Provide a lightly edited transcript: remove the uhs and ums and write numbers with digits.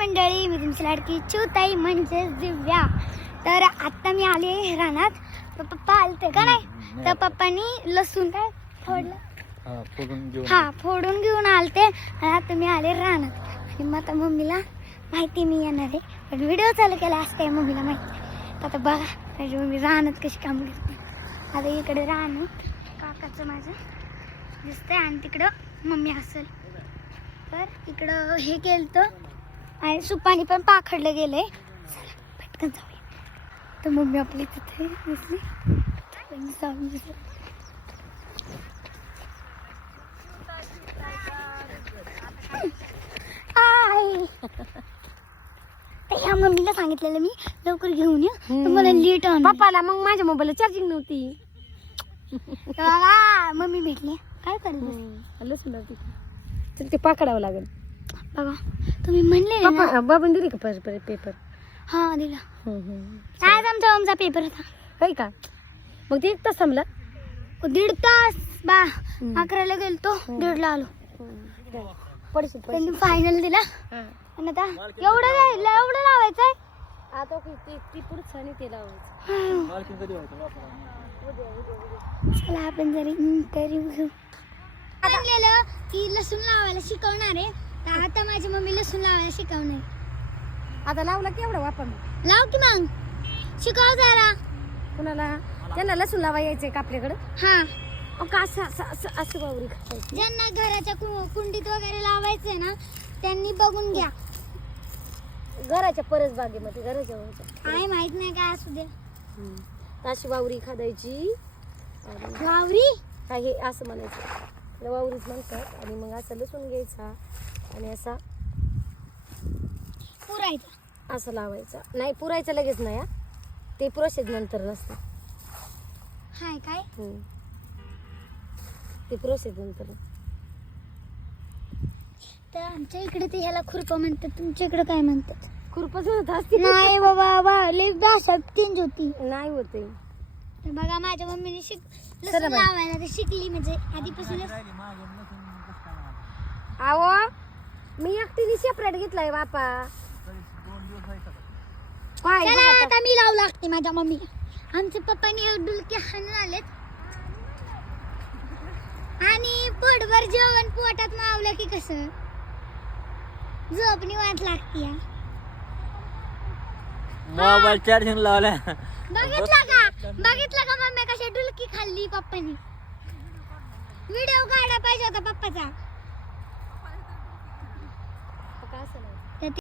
मंडळी, मी तुमची लाडकी चिवताई म्हणजेच दिव्या. तर आता मी आले रानात. तर पप्पा आलते का नाही, तर पप्पानी लसूण काय फोडलं, फोडून घेऊन आलते. आणि आता मी आले रानात. आणि मग आता मम्मीला माहिती मी येणार आहे, पण व्हिडिओ चालू केला असं काय मम्मीला माहिती. आता बघा माझी मम्मी रानात कशी काम करते. आता इकडे रान काकाचं माझं दिसतंय आणि तिकडं मम्मी असेल. तर इकडं हे केलं आणि सुपाणी पण पाखडलं गेलंय. पटकन जाऊया. तर मम्मी आपली तिथे दिसली. ह्या मम्मीला सांगितलेलं मी लवकर घेऊन ये, तर मला लेट आण. पप्पाला मग माझ्या मोबाईलला चार्जिंग नव्हती. मम्मी भेटली. काय करत लसूण नव्हती, ते पाकडावं लागेल. बघा तुम्ही म्हणले ना बाबा दिली का पेपर? हा दिला. आज आमचा पेपर होता. होय का? मग ते 1 तास थांबला. 1.5 तास. 11ला गेलतो, 1:30ला आलो. त्यांनी फायनल दिला. आणि आता एवढं लावायचंय. आता ती पुढचं आणि ते लावायचं. चला आपण जरी इंटरव्ह्यू घेऊ. सांगलेलं की लसूण लावायला शिकवणार आहे, तर आता माझी मम्मी लसूण लावायला शिकवणार. आता लावला की एवढा वापर लाव की मग, शिकव जरा. कुणाला? त्यांना लसूण लावा यायचंय का आपल्याकडं? हा, असं वावरी खायचं. ज्यांना घराच्या कुंडीत वगैरे लावायचंय ना, त्यांनी बघून घ्या. घराच्या परस बागेमध्ये, घराच्या काय माहित नाही काय असू दे. अशी वावरी खादायची. वावरी काय हे असं म्हणायचं, त्याला वावरीच म्हणतात. आणि मग असं लसूण घ्यायचा आणि असा पुरायचा, असं लावायचा. नाही पुरायचं लगेच नाही, ते प्रोसेस नंतर नसतं. हाय काय ते प्रोसेस नंतर. तर आमच्या इकडे ते ह्याला खुरपा म्हणतात, तुमच्या इकडे काय म्हणतात? खुरपच होत असते. नाही बाबा, लई भाषा चेंज होती. नाही होते. तर बघा माझ्या मम्मीने लसूण लावायला तर शिकली, म्हणजे आधीपासूनच. आहो मी एकटीने सेपरेट घेतलाय बापा. चला आता मी लावू लागते माझ्या मम्मीला. आमच्या पप्पानी डुलके हाणून आलेत आणि पोटभर जेवण पोटात मावलं की कसं झोप निवांत लागते. मोबाईल चार्जिंग लावला. बघितलं का मम्मी कशी डुलकी खाल्ली पप्पानी? व्हिडिओ काढा पाहिजे होता पप्पाचा.